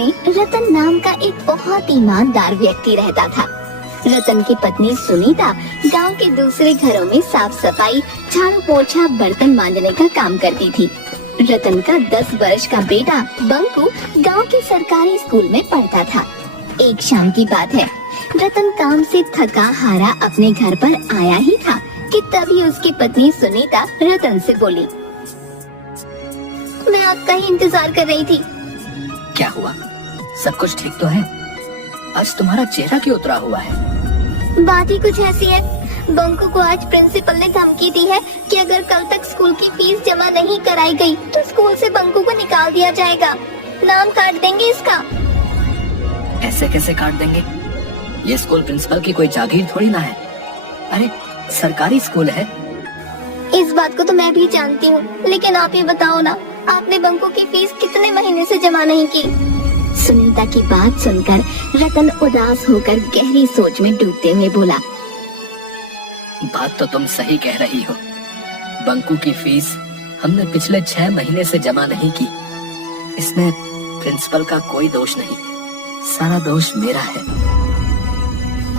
में रतन नाम का एक बहुत ईमानदार व्यक्ति रहता था। रतन की पत्नी सुनीता गांव के दूसरे घरों में साफ सफाई, झाड़ू पोछा, बर्तन मांजने का काम करती थी। रतन का 10 वर्ष का बेटा बंकू गांव के सरकारी स्कूल में पढ़ता था। एक शाम की बात है, रतन काम से थका हारा अपने घर पर आया ही था कि तभी उसकी पत्नी सुनीता रतन से बोली, मैं आपका ही इंतजार कर रही थी। क्या हुआ? सब कुछ ठीक तो है? आज तुम्हारा चेहरा क्यों उतरा हुआ है? बात ही कुछ ऐसी है, बंकू को आज प्रिंसिपल ने धमकी दी है कि अगर कल तक स्कूल की फीस जमा नहीं कराई गई तो स्कूल से बंकू को निकाल दिया जाएगा। नाम काट देंगे इसका। ऐसे कैसे काट देंगे? ये स्कूल प्रिंसिपल की कोई जागीर थोड़ी ना है। अरे सरकारी स्कूल है। इस बात को तो मैं भी जानती हूँ, लेकिन आप ये बताओ ना, आपने बंकू की फीस कितने महीने से जमा नहीं की? सुनीता की बात सुनकर रतन उदास होकर गहरी सोच में डूबते हुए बोला, बात तो तुम सही कह रही हो। बंकू की फीस हमने पिछले 6 महीने से जमा नहीं की। इसमें प्रिंसिपल का कोई दोष नहीं, सारा दोष मेरा है।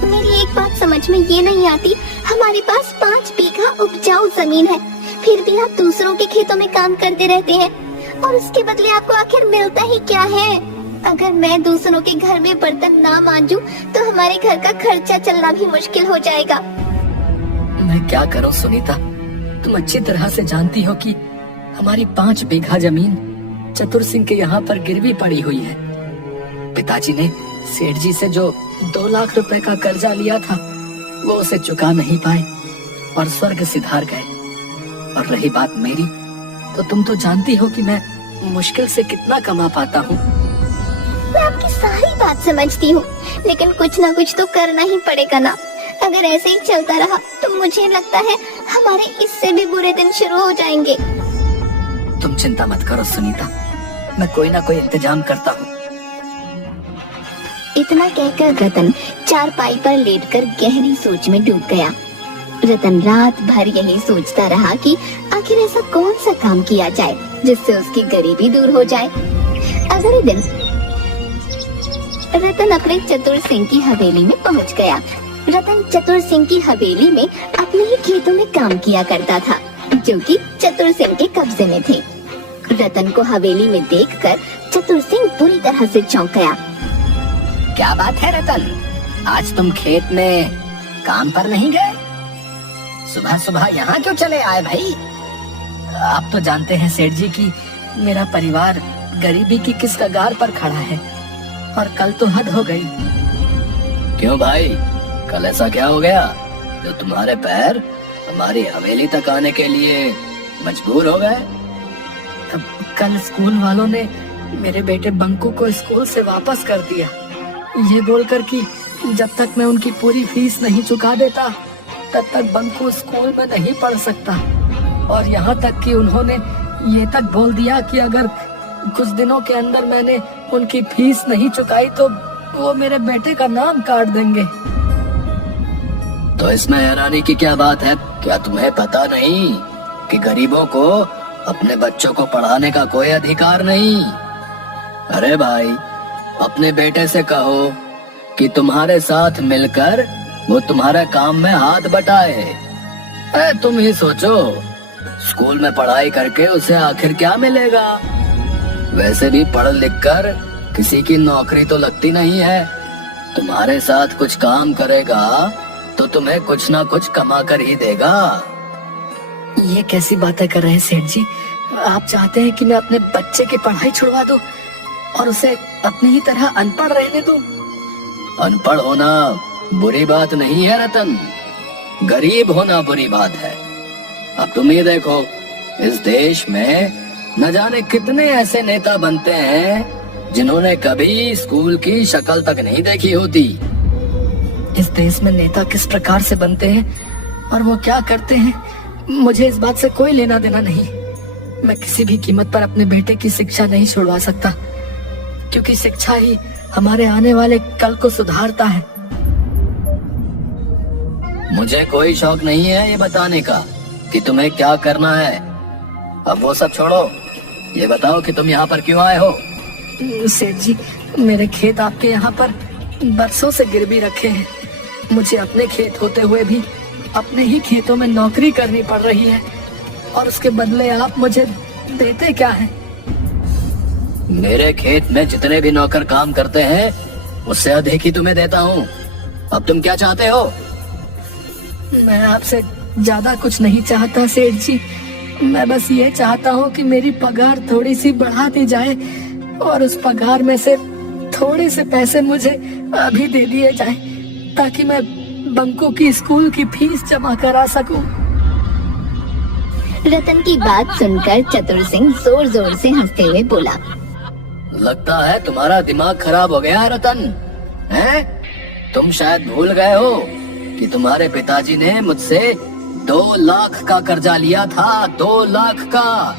मेरी एक बात समझ में ये नहीं आती, हमारे पास 5 बीघा उपजाऊ जमीन है, फिर भी आप दूसरों के खेतों में काम करते रहते हैं और उसके बदले आपको आखिर मिलता ही क्या है? अगर मैं दूसरों के घर में बर्तन ना मांजूं तो हमारे घर का खर्चा चलना भी मुश्किल हो जाएगा। मैं क्या करूं सुनीता, तुम अच्छी तरह से जानती हो कि हमारी 5 बीघा जमीन चतुर सिंह के यहाँ पर गिरवी पड़ी हुई है। पिताजी ने सेठ जी से जो 2 लाख रुपए का कर्जा लिया था वो उसे चुका नहीं पाए और स्वर्ग सिधार गए। और रही बात मेरी, तो तुम तो जानती हो कि मैं मुश्किल से कितना कमा पाता हूँ। मैं आपकी सारी बात समझती हूँ, लेकिन कुछ ना कुछ तो करना ही पड़ेगा ना। अगर ऐसे ही चलता रहा तो मुझे लगता है हमारे इससे भी बुरे दिन शुरू हो जाएंगे। तुम चिंता मत करो सुनीता, मैं कोई ना कोई इंतजाम करता हूँ। इतना कहकर रतन चारपाई पर लेटकर गहरी सोच में डूब गया। रतन रात भर यही सोचता रहा कि आखिर ऐसा कौन सा काम किया जाए जिससे उसकी गरीबी दूर हो जाए। अगले दिन रतन अपने चतुर सिंह की हवेली में पहुंच गया। रतन चतुर सिंह की हवेली में अपने ही खेतों में काम किया करता था, जो कि चतुर सिंह के कब्जे में थे। रतन को हवेली में देखकर चतुर सिंह बुरी तरह से चौंक गया। क्या बात है रतन, आज तुम खेत में काम पर नहीं गए? सुबह सुबह यहाँ क्यों चले आए भाई? आप तो जानते हैं सेठ जी कि मेरा परिवार गरीबी की किस कगार पर खड़ा है और कल तो हद हो गई। क्यों भाई, कल ऐसा क्या हो गया जो तुम्हारे पैर हमारी हवेली तक आने के लिए मजबूर हो गए? कल स्कूल वालों ने मेरे बेटे बंकू को स्कूल से वापस कर दिया, ये बोलकर कि जब तक मैं उनकी पूरी फीस नहीं चुका देता तब तक बंकू स्कूल में नहीं पढ़ सकता। और यहाँ तक कि उन्होंने ये तक बोल दिया कि अगर कुछ दिनों के अंदर मैंने उनकी फीस नहीं चुकाई तो वो मेरे बेटे का नाम काट देंगे। तो इसमें हैरानी की क्या बात है? क्या तुम्हें पता नहीं कि गरीबों को अपने बच्चों को पढ़ाने का कोई अधिकार नहीं? अरे भाई, अपने बेटे से कहो कि तुम्हारे साथ मिलकर वो तुम्हारे काम में हाथ बटाए। अरे तुम ही सोचो, स्कूल में पढ़ाई करके उसे आखिर क्या मिलेगा? वैसे भी पढ़ लिख कर किसी की नौकरी तो लगती नहीं है। तुम्हारे साथ कुछ काम करेगा तो तुम्हें कुछ ना कुछ कमा कर ही देगा। ये कैसी बातें कर रहे हैं सेठ जी? आप चाहते हैं कि मैं अपने बच्चे की पढ़ाई छुड़वा दूं और उसे अपनी ही तरह अनपढ़ रहने दूं? अनपढ़ होना बुरी बात नहीं है रतन, गरीब होना बुरी बात है। अब तुम ये देखो, इस देश में न जाने कितने ऐसे नेता बनते हैं जिन्होंने कभी स्कूल की शक्ल तक नहीं देखी होती। इस देश में नेता किस प्रकार से बनते हैं और वो क्या करते हैं, मुझे इस बात से कोई लेना देना नहीं। मैं किसी भी कीमत पर अपने बेटे की शिक्षा नहीं छुड़वा सकता, क्योंकि शिक्षा ही हमारे आने वाले कल को सुधारता है। मुझे कोई शौक नहीं है ये बताने का कि तुम्हें क्या करना है। अब वो सब छोड़ो, ये बताओ कि तुम यहाँ पर क्यों आए हो? सेठ जी, मेरे खेत आपके यहाँ पर बरसों से गिरवी रखे हैं। मुझे अपने खेत होते हुए भी अपने ही खेतों में नौकरी करनी पड़ रही है, और उसके बदले आप मुझे देते क्या हैं? मेरे खेत में जितने भी नौकर काम करते हैं उससे अधिक ही तुम्हें देता हूँ। अब तुम क्या चाहते हो? मैं आपसे ज्यादा कुछ नहीं चाहता सेठ जी। मैं बस ये चाहता हूँ कि मेरी पगार थोड़ी सी बढ़ा दी जाए, और उस पगार में से थोड़े से पैसे मुझे अभी दे दिए जाए, ताकि मैं बंको की स्कूल की फीस जमा करा सकूं। रतन की बात सुनकर चतुर सिंह जोर जोर से हंसते हुए बोला, लगता है तुम्हारा दिमाग खराब हो गया है रतन, हैं? तुम शायद भूल गए हो कि तुम्हारे पिताजी ने मुझसे 2 लाख का कर्जा लिया था। 2 लाख का।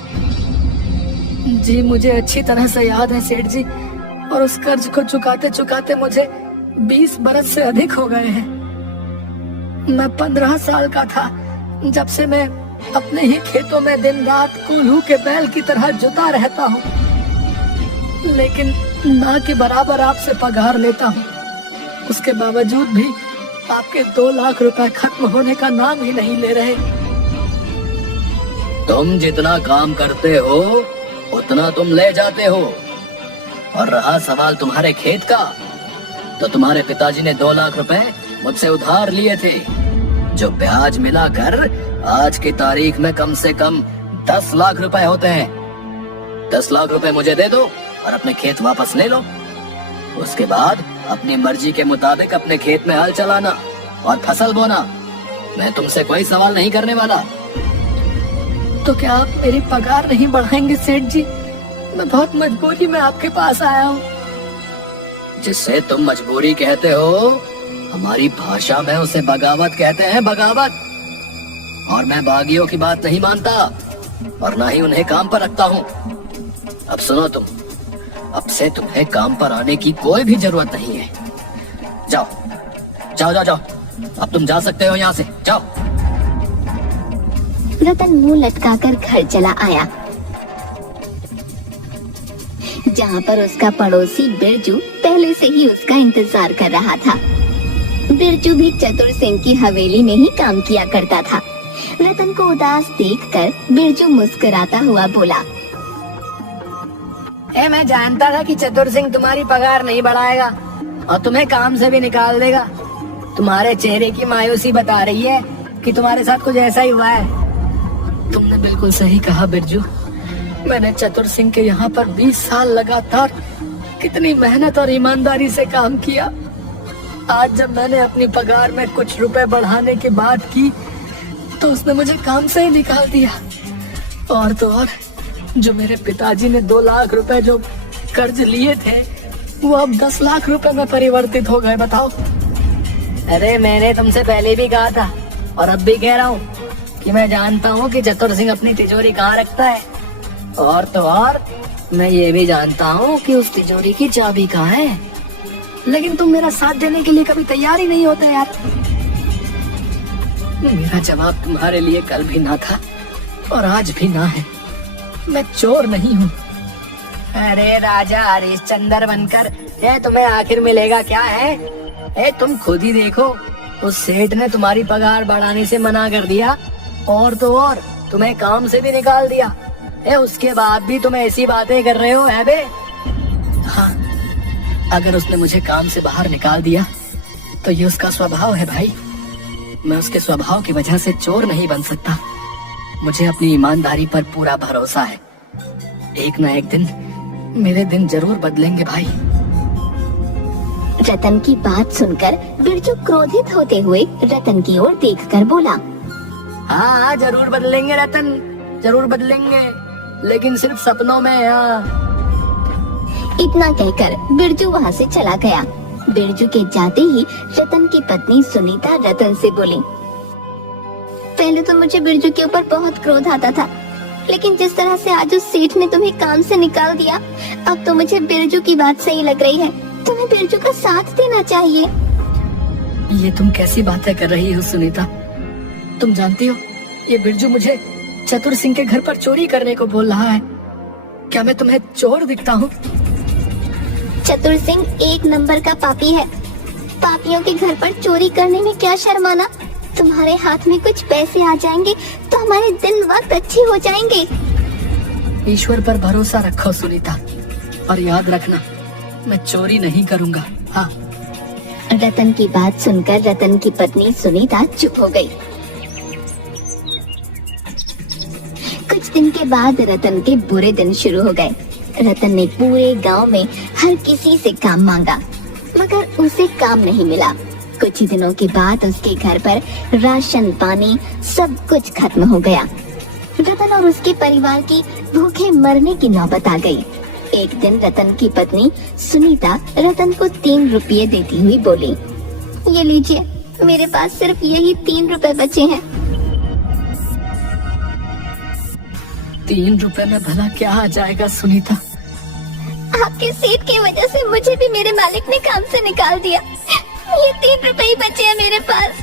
जी मुझे अच्छी तरह से याद है सेठ जी, और उस कर्ज को चुकाते चुकाते मुझे 20 बरस से अधिक हो गए हैं। मैं 15 साल का था जब से मैं अपने ही खेतों में दिन रात कोल्हू के बैल की तरह जुता रहता हूँ, लेकिन ना के बराबर आपसे पगार लेता हूँ। उसके बावजूद भी आपके 2 लाख रुपए खत्म होने का नाम ही नहीं ले रहे। तुम जितना काम करते हो उतना तुम ले जाते हो, और रहा सवाल तुम्हारे खेत का, तो तुम्हारे पिताजी ने 2 लाख रुपए मुझसे उधार लिए थे, जो ब्याज मिलाकर आज की तारीख में कम से कम 10 लाख रुपए होते हैं। 10 लाख रुपए मुझे दे दो और अपने खेत वापस ले लो। उसके बाद अपनी मर्जी के मुताबिक अपने खेत में हल चलाना और फसल बोना। मैं तुमसे कोई सवाल नहीं करने वाला। तो क्या आप मेरी पगार नहीं बढ़ाएंगे सेठ जी? मैं बहुत मजबूरी में आपके पास आया हूँ। जिससे तुम मजबूरी कहते हो, हमारी भाषा में उसे बगावत कहते हैं, बगावत। और मैं बागियों की बात नहीं मानता, और ना ही उन्हें काम पर रखता हूँ। अब सुनो तुम, अब से तुम्हें काम पर आने की कोई भी जरूरत नहीं है। जाओ जाओ जाओ जाओ, अब तुम जा सकते हो यहाँ से, जाओ। रतन मुंह लटकाकर घर चला आया, जहाँ पर उसका पड़ोसी बिरजू पहले से ही उसका इंतजार कर रहा था। बिरजू भी चतुर सिंह की हवेली में ही काम किया करता था। रतन को उदास देखकर बिरजू मुस्कुराता हुआ बोला, मैं जानता था कि चतुर सिंह तुम्हारी पगार नहीं बढ़ाएगा और तुम्हें काम से भी निकाल देगा। तुम्हारे चेहरे की मायूसी बता रही है कि तुम्हारे साथ कुछ ऐसा ही हुआ है। तुमने बिल्कुल सही कहा बिरजू। मैंने चतुर सिंह के यहाँ पर 20 साल लगातार कितनी मेहनत और ईमानदारी से काम किया। आज जब मैंने अपनी पगार में कुछ रुपए बढ़ाने की बात की, तो उसने मुझे काम से ही निकाल दिया। और तो और, जो मेरे पिताजी ने 2 लाख रुपए जो कर्ज लिए थे, वो अब 10 लाख रुपए में परिवर्तित हो गए। बताओ। अरे मैंने तुमसे पहले भी कहा था, और अब भी कह रहा हूँ कि मैं जानता हूँ कि चतुर सिंह अपनी तिजोरी कहाँ रखता है। और तो और, मैं ये भी जानता हूँ कि उस तिजोरी की चाबी कहाँ है। लेकिन तुम मेरा साथ देने के लिए कभी तैयार ही नहीं होते यार। मेरा जवाब तुम्हारे लिए कल भी ना था और आज भी ना है। मैं चोर नहीं हूँ। अरे राजा हरिश्चंद्र बनकर तुम्हें आखिर मिलेगा क्या है? तुम खुद ही देखो, उस सेठ ने तुम्हारी पगार बढ़ाने से मना कर दिया, और तो और तुम्हें काम से भी निकाल दिया। उसके बाद भी तुम ऐसी बातें कर रहे हो है बे? हाँ, अगर उसने मुझे काम से बाहर निकाल दिया तो ये उसका स्वभाव है भाई। मैं उसके स्वभाव की वजह से चोर नहीं बन सकता। मुझे अपनी ईमानदारी पर पूरा भरोसा है। एक ना एक दिन मेरे दिन जरूर बदलेंगे भाई। रतन की बात सुनकर बिरजू क्रोधित होते हुए रतन की ओर देखकर बोला, हाँ जरूर बदलेंगे रतन, जरूर बदलेंगे, लेकिन सिर्फ सपनों में। हाँ। इतना कहकर बिरजू वहाँ से चला गया। बिरजू के जाते ही रतन की पत्नी सुनीता रतन से बोली, पहले तो मुझे बिरजू के ऊपर बहुत क्रोध आता था, लेकिन जिस तरह से आज उस सेठ ने तुम्हें काम से निकाल दिया, अब तो मुझे बिरजू की बात सही लग रही है। तुम्हें बिरजू का साथ देना चाहिए। ये तुम कैसी बातें कर रही हो सुनीता? तुम जानती हो, ये बिरजू मुझे चतुर सिंह के घर पर चोरी करने को बोल रहा है। क्या मैं तुम्हें चोर दिखता हूँ? चतुर सिंह एक नंबर का पापी है। पापियों के घर पर चोरी करने में क्या शर्माना। तुम्हारे हाथ में कुछ पैसे आ जाएंगे तो हमारे दिन वक्त अच्छे हो जाएंगे। ईश्वर पर भरोसा रखो सुनीता, और याद रखना मैं चोरी नहीं करूंगा। हाँ। रतन की बात सुनकर रतन की पत्नी सुनीता चुप हो गई। कुछ दिन के बाद रतन के बुरे दिन शुरू हो गए। रतन ने पूरे गांव में हर किसी से काम मांगा, मगर उसे काम नहीं मिला। कुछ ही दिनों के बाद उसके घर पर राशन पानी सब कुछ खत्म हो गया। रतन और उसके परिवार की भूखे मरने की नौबत आ गई। एक दिन रतन की पत्नी सुनीता रतन को 3 रुपये देती हुई बोली, ये लीजिए, मेरे पास सिर्फ यही 3 रुपए बचे हैं। 3 रुपए में भला क्या आ जाएगा सुनीता? आपके सेठ की वजह से मुझे भी मेरे मालिक ने काम से निकाल दिया। ये 3 रुपए ही बचे हैं मेरे पास।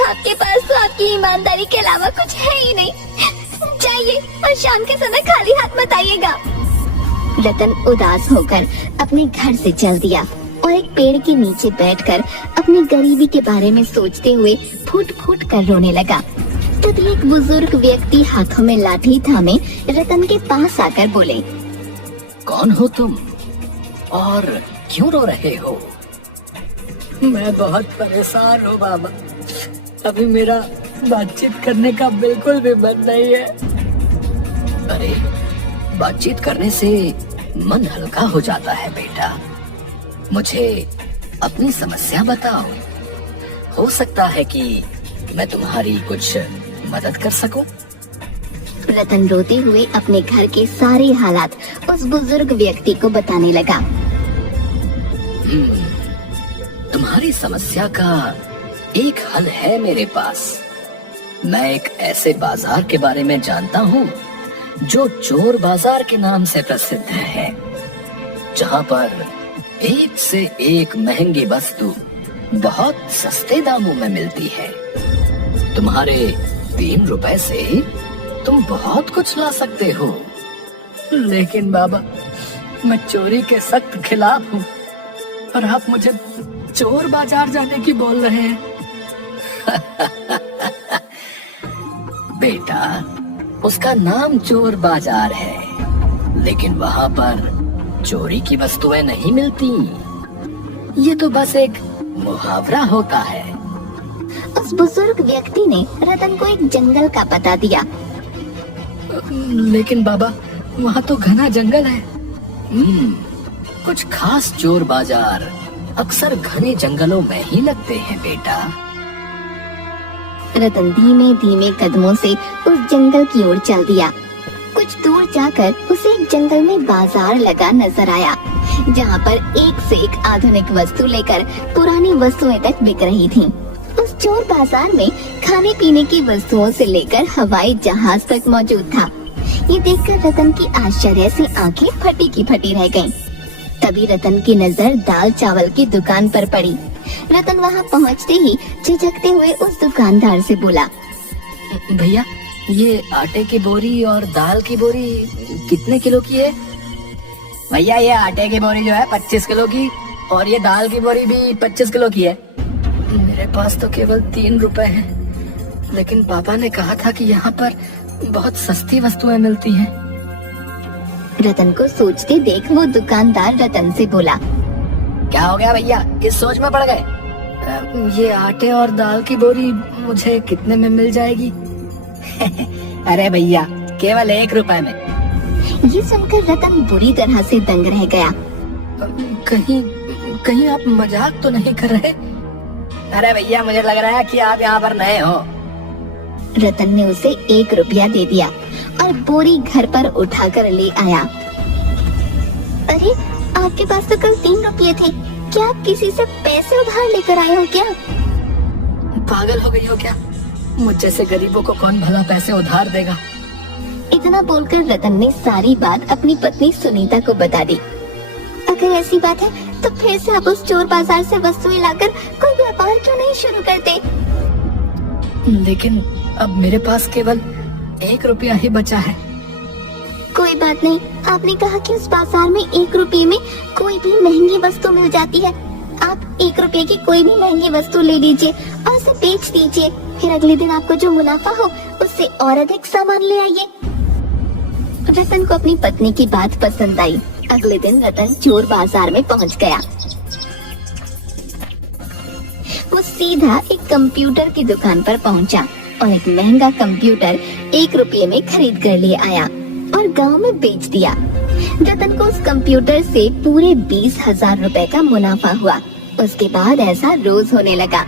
आपके पास तो आपकी ईमानदारी के अलावा कुछ है ही नहीं। जाइए और शाम के समय खाली हाथ मत आइएगा। रतन उदास होकर अपने घर से चल दिया और एक पेड़ के नीचे बैठकर अपनी गरीबी के बारे में सोचते हुए फूट फूट कर रोने लगा। तभी एक बुजुर्ग व्यक्ति हाथों में लाठी थामे रतन के पास आकर बोले, कौन हो तुम और क्यों रो रहे हो? मैं बहुत परेशान हूँ बाबा, अभी मेरा बातचीत करने का बिल्कुल भी मन नहीं है। अरे, बातचीत करने से मन हल्का हो जाता है बेटा। मुझे अपनी समस्या बताओ, हो सकता है कि मैं तुम्हारी कुछ मदद कर सकूं। रतन रोते हुए अपने घर के सारे हालात उस बुजुर्ग व्यक्ति को बताने लगा। तुम्हारी समस्या का एक हल है मेरे पास। मैं एक ऐसे बाजार के बारे में जानता हूँ जो चोर बाजार के नाम से प्रसिद्ध है, जहाँ पर एक से एक महंगी वस्तु बहुत सस्ते दामों में मिलती है। तुम्हारे 3 रुपए से तुम बहुत कुछ ला सकते हो। लेकिन बाबा, मैं चोरी के सख्त खिलाफ हूँ और आप मुझे चोर बाजार जाने की बोल रहे हैं। बेटा, उसका नाम चोर बाजार है, लेकिन वहाँ पर चोरी की वस्तुएं नहीं मिलती। ये तो बस एक मुहावरा होता है। उस बुजुर्ग व्यक्ति ने रतन को एक जंगल का पता दिया। लेकिन बाबा, वहाँ तो घना जंगल है। कुछ खास चोर बाजार अक्सर घने जंगलों में ही लगते हैं बेटा। रतन धीमे धीमे कदमों से उस जंगल की ओर चल दिया। कुछ दूर जाकर उसे एक जंगल में बाजार लगा नजर आया, जहाँ पर एक से एक आधुनिक वस्तु लेकर पुरानी वस्तुएं तक बिक रही थीं। उस चोर बाजार में खाने पीने की वस्तुओं से लेकर हवाई जहाज तक मौजूद था। ये देखकर रतन की आश्चर्य से आंखें फटी की फटी रह गईं। तभी रतन की नजर दाल चावल की दुकान पर पड़ी। रतन वहाँ पहुँचते ही झिझकते हुए उस दुकानदार से बोला, भैया, ये आटे की बोरी और दाल की बोरी कितने किलो की है? भैया, ये आटे की बोरी जो है 25 किलो की, और ये दाल की बोरी भी 25 किलो की है। मेरे पास तो केवल 3 रुपए हैं, लेकिन पापा ने कहा था कि यहाँ पर बहुत सस्ती वस्तुएं मिलती हैं। रतन को सोचते देख वो दुकानदार रतन से बोला, क्या हो गया भैया, किस सोच में पड़ गए? ये आटे और दाल की बोरी मुझे कितने में मिल जाएगी? अरे भैया, केवल 1 रुपए में। ये सुनकर रतन बुरी तरह से दंग रह गया। कहीं आप मजाक तो नहीं कर रहे? अरे भैया, मुझे लग रहा है कि आप यहाँ पर नए हो। रतन ने उसे 1 रुपया दे दिया और बोरी घर पर उठाकर ले आया। अरे, आपके पास तो कल 3 रुपये थे, क्या आप किसी से पैसे उधार लेकर आए हो क्या? पागल हो गई हो क्या? मुझ जैसे गरीबों को कौन भला पैसे उधार देगा? इतना बोलकर रतन ने सारी बात अपनी पत्नी सुनीता को बता दी। अगर ऐसी बात है तो फिर से आप उस चोर बाजार से वस्तुएं लाकर कोई व्यापार क्यों नहीं शुरू करते? लेकिन अब मेरे पास केवल 1 रुपया ही बचा है। कोई बात नहीं, आपने कहा कि उस बाजार में 1 रुपए में कोई भी महंगी वस्तु मिल जाती है। आप 1 रुपए की कोई भी महंगी वस्तु ले लीजिए और उसे बेच दीजिए। फिर अगले दिन आपको जो मुनाफा हो उससे और अधिक सामान ले आइए। रतन को अपनी पत्नी की बात पसंद आई। अगले दिन रतन चोर बाजार में पहुंच गया। वो सीधा एक कंप्यूटर की दुकान पर पहुंचा और एक महंगा कंप्यूटर 1 रुपए में खरीद कर ले आया और गांव में बेच दिया। रतन को उस कंप्यूटर से पूरे 20,000 रुपए का मुनाफा हुआ। उसके बाद ऐसा रोज होने लगा।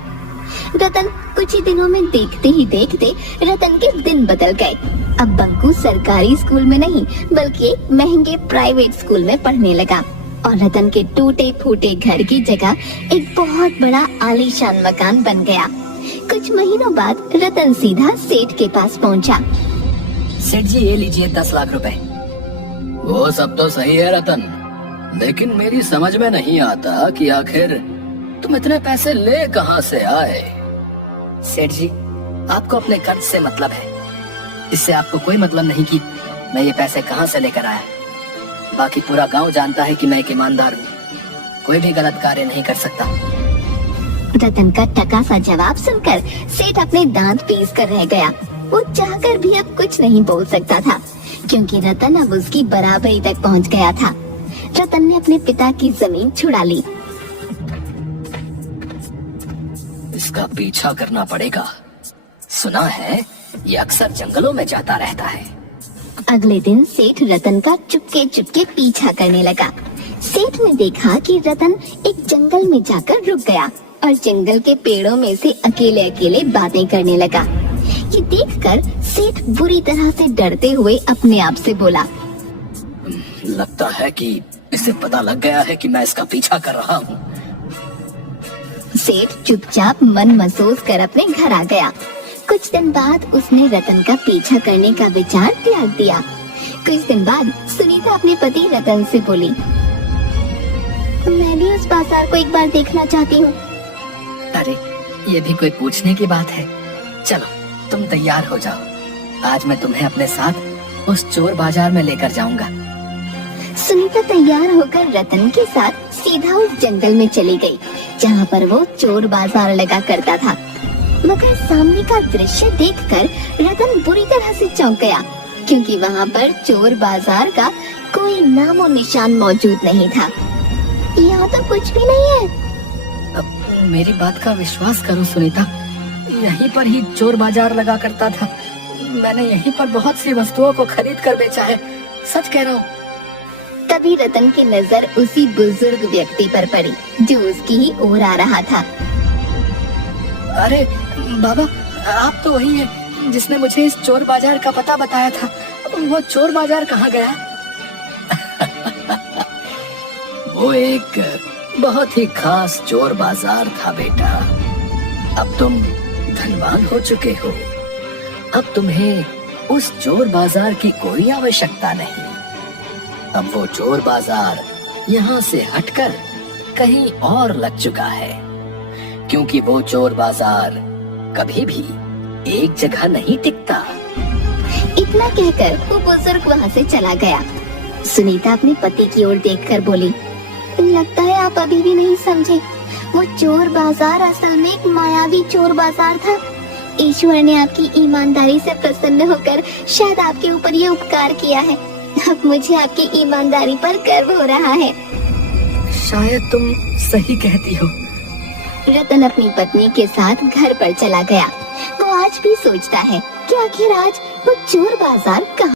रतन कुछ ही दिनों में देखते ही देखते रतन के दिन बदल गए। अब बंकू सरकारी स्कूल में नहीं बल्कि एक महंगे प्राइवेट स्कूल में पढ़ने लगा और रतन के टूटे फूटे घर की जगह एक बहुत बड़ा आलीशान मकान बन गया। कुछ महीनों बाद रतन सीधा सेठ के पास पहुंचा। सेठ जी, ये लीजिए 10 लाख रुपए। वो सब तो सही है रतन, लेकिन मेरी समझ में नहीं आता कि आखिर तुम इतने पैसे ले कहां से आए। सेठ जी, आपको अपने कर्ज से मतलब है, इससे आपको कोई मतलब नहीं कि मैं ये पैसे कहां से लेकर आया। बाकी पूरा गांव जानता है कि मैं एक ईमानदार हूँ, कोई भी गलत कार्य नहीं कर सकता। रतन का टका सा जवाब सुनकर सेठ अपने दांत पीस कर रह गया। वो चाहकर भी अब कुछ नहीं बोल सकता था क्योंकि रतन अब उसकी बराबरी तक पहुंच गया था। रतन ने अपने पिता की जमीन छुड़ा ली। इसका पीछा करना पड़ेगा, सुना है ये अक्सर जंगलों में जाता रहता है। अगले दिन सेठ रतन का चुपके चुपके पीछा करने लगा। सेठ ने देखा कि रतन एक जंगल में जाकर रुक गया और जंगल के पेड़ों में से अकेले अकेले बातें करने लगा। ये देखकर सेठ बुरी तरह से डरते हुए अपने आप से बोला, लगता है कि इसे पता लग गया है कि मैं इसका पीछा कर रहा हूँ। सेठ चुपचाप मन महसूस कर अपने घर आ गया। कुछ दिन बाद उसने रतन का पीछा करने का विचार त्याग दिया। कुछ दिन बाद सुनीता अपने पति रतन से बोली, मैं भी उस बाजार को एक बार देखना चाहती हूँ। अरे ये भी कोई पूछने की बात है, चलो तुम तैयार हो जाओ, आज मैं तुम्हें अपने साथ उस चोर बाजार में लेकर जाऊंगा। सुनीता तैयार होकर रतन के साथ सीधा उस जंगल में चली गई जहाँ पर वो चोर बाजार लगा करता था। मगर सामने का दृश्य देखकर रतन बुरी तरह से चौंक गया क्योंकि वहाँ पर चोर बाजार का कोई नामो निशान मौजूद नहीं था। यहाँ तो कुछ भी नहीं है। अब मेरी बात का विश्वास करो सुनीता, यहीं पर ही चोर बाजार लगा करता था। मैंने यहीं पर बहुत सी वस्तुओं को खरीद कर बेचा है, सच कह रहा हूँ। तभी रतन की नजर उसी बुजुर्ग व्यक्ति पर पड़ी जो उसकी ही ओर आ रहा था। अरे बाबा, आप तो वही हैं जिसने मुझे इस चोर बाजार का पता बताया था। वो चोर बाजार कहाँ गया? वो एक बहुत ही खास चोर बाजार था बेटा। अब तुम धनवान हो चुके हो, अब तुम्हें उस चोर बाजार की कोई आवश्यकता नहीं। अब वो चोर बाजार यहाँ से हटकर कहीं और लग चुका है, क्योंकि वो चोर बाजार कभी भी एक जगह नहीं टिकता। इतना कहकर वो बुजुर्ग वहाँ से चला गया। सुनीता अपने पति की ओर देखकर बोली, लगता है आप अभी भी नहीं समझे। वो चोर बाजार असल में एक मायावी चोर बाजार था। ईश्वर ने आपकी ईमानदारी से प्रसन्न होकर शायद आपके ऊपर ये उपकार किया है। अब मुझे आपकी ईमानदारी पर गर्व हो रहा है। शायद तुम सही कहती हो। रतन अपनी पत्नी के साथ घर पर चला गया। वो आज भी सोचता है कि आखिर आज वो चोर बाजार कहाँ